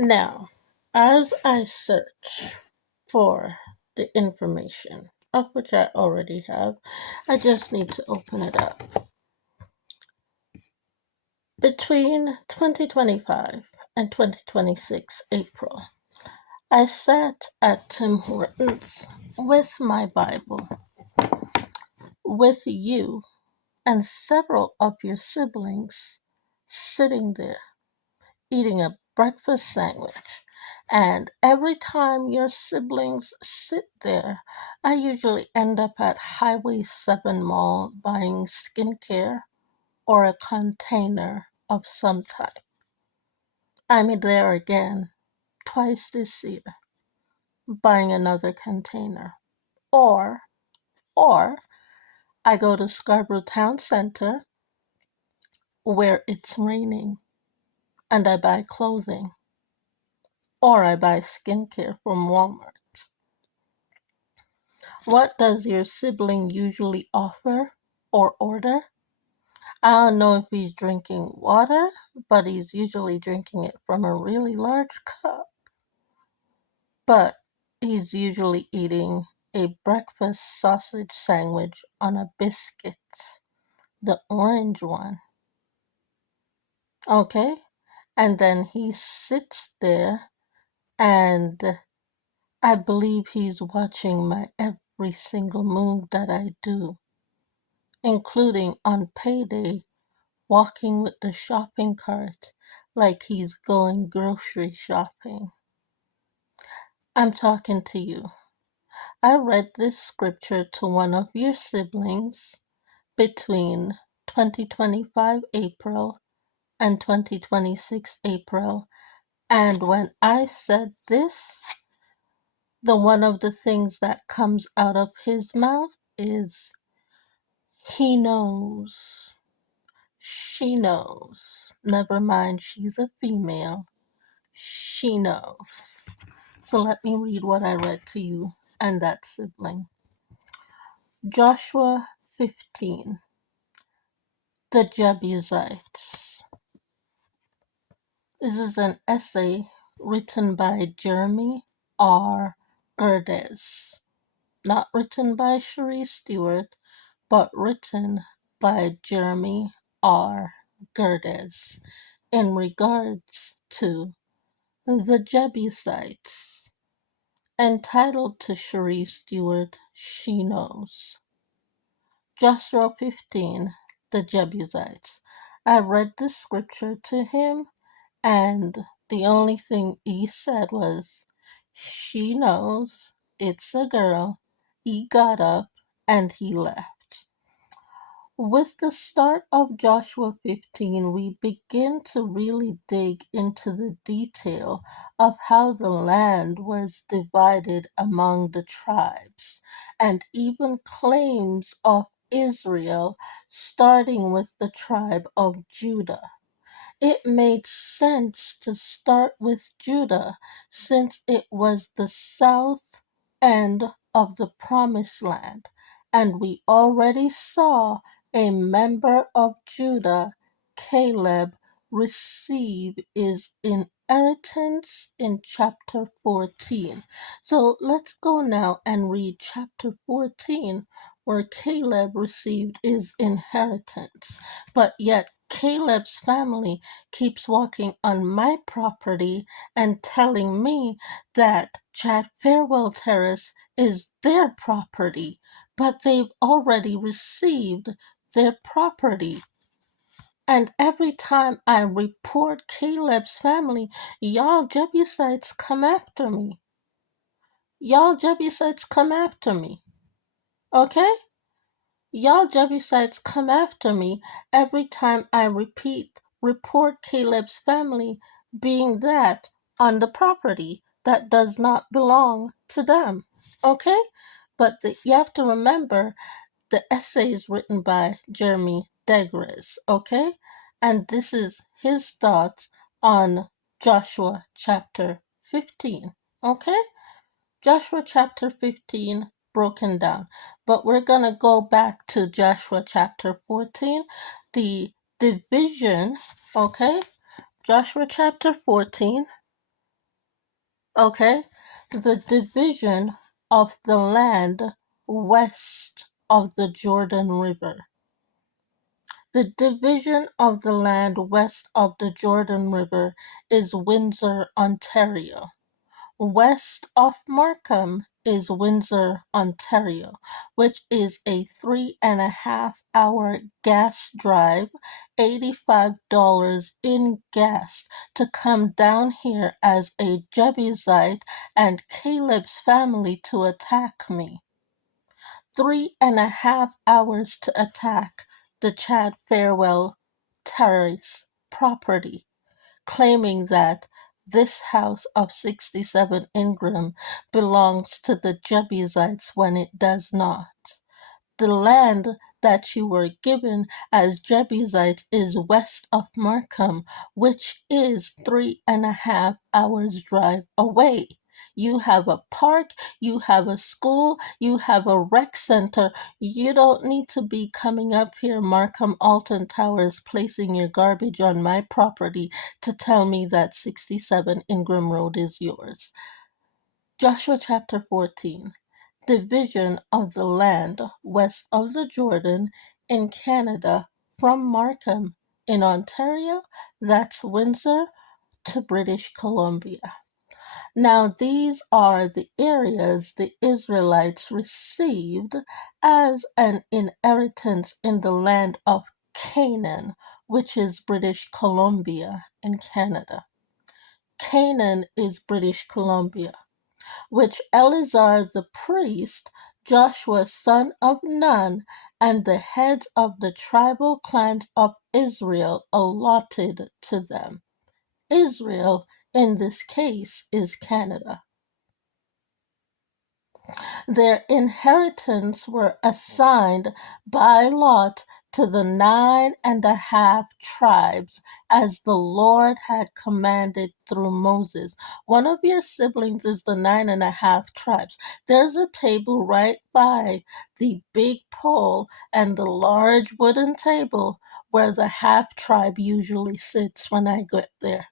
Now, as I search for the information, of which I already have, I just need to open it up. Between 2025 and 2026 April, I sat at Tim Hortons with my Bible, with you and several of your siblings sitting there eating a breakfast sandwich. And every time your siblings sit there, I usually end up at Highway 7 Mall buying skincare or a container of some type. I'm there again, twice this year, buying another container. Or, or I go to Scarborough Town Center where it's raining and I buy clothing. Or I buy skincare from Walmart. What does your sibling usually offer or order? I don't know if he's drinking water, but he's usually drinking it from a really large cup. But he's usually eating a breakfast sausage sandwich on a biscuit, the orange one. Okay? And then he sits there and I believe he's watching my every single move that I do, including on payday, walking with the shopping cart like he's going grocery shopping. I'm talking to you. I read this scripture to one of your siblings between 2025 April and 2026 April, and when I said this, the one of the things that comes out of his mouth is he knows. She knows. Never mind, she's a female. She knows. So let me read what I read to you and that sibling. Joshua 15. The Jebusites. This is an essay written by Jeremy R. Gerdes. Not written by Cherie Stewart, but written by Jeremy R. Gerdes in regards to the Jebusites, entitled to Cherie Stewart, She Knows. Joshua 15, the Jebusites. I read the scripture to him, and the only thing he said was, She knows, it's a girl. He got up and he left. With the start of Joshua 15, we begin to really dig into the detail of how the land was divided among the tribes, and even claims of Israel, starting with the tribe of Judah. It made sense to start with Judah since it was the south end of the promised land, and we already saw a member of Judah, Caleb, receive his inheritance in chapter 14. So let's go now and read chapter 14, where Caleb received his inheritance. But yet Caleb's family keeps walking on my property and telling me that Chad Farewell Terrace is their property, but they've already received their property. And every time I report Caleb's family, y'all Jebusites come after me. Y'all Jebusites come after me. Okay? Y'all Jebusites come after me every time I report Caleb's family being that on the property that does not belong to them. Okay? But you have to remember the essay is written by Jeremy Degres. Okay? And this is his thoughts on Joshua chapter 15. Okay? Joshua chapter 15 broken down. But we're going to go back to Joshua chapter 14, the division, okay? Joshua chapter 14, Okay? The division of the land west of the Jordan River. The division of the land west of the Jordan River is Windsor, Ontario. West of Markham is Windsor, Ontario, which is a 3.5 hour gas drive, $85 in gas to come down here as a Jebusite and Caleb's family to attack me. 3.5 hours to attack the Chad Farewell Terrace property, claiming that this house of 67 Ingram belongs to the Jebusites when it does not. The land that you were given as Jebusites is west of Markham, which is 3.5 hours drive away. You have a park, you have a school, you have a rec center. You don't need to be coming up here, Markham Alton Towers, placing your garbage on my property to tell me that 67 Ingram Road is yours. Joshua chapter 14. Division of the land west of the Jordan in Canada from Markham in Ontario, that's Windsor, to British Columbia. Now these are the areas the Israelites received as an inheritance in the land of Canaan, which is British Columbia in Canada. Canaan is British Columbia, which Eleazar the priest, Joshua son of Nun, and the heads of the tribal clans of Israel allotted to them. Israel, in this case, is Canada. Their inheritance were assigned by lot to the 9.5 tribes, as the Lord had commanded through Moses. One of your siblings is the 9.5 tribes. There's a table right by the big pole and the large wooden table where the half tribe usually sits when I get there.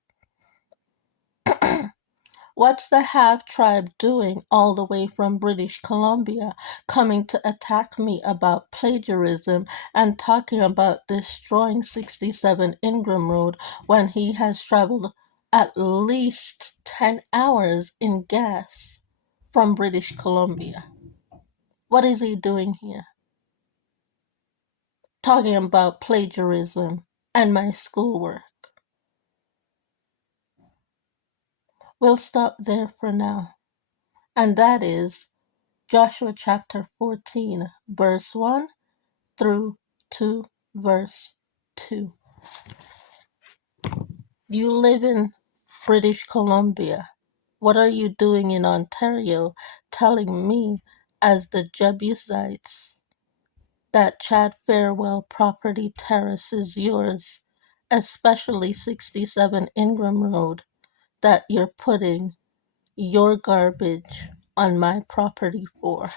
What's the half tribe doing all the way from British Columbia, coming to attack me about plagiarism and talking about destroying 67 Ingram Road when he has traveled at least 10 hours in gas from British Columbia? What is he doing here? Talking about plagiarism and my schoolwork. We'll stop there for now. And that is Joshua chapter 14, verse 1 through to verse 2. You live in British Columbia. What are you doing in Ontario telling me, as the Jebusites, that Chad Farewell property terrace is yours, especially 67 Ingram Road, that you're putting your garbage on my property for?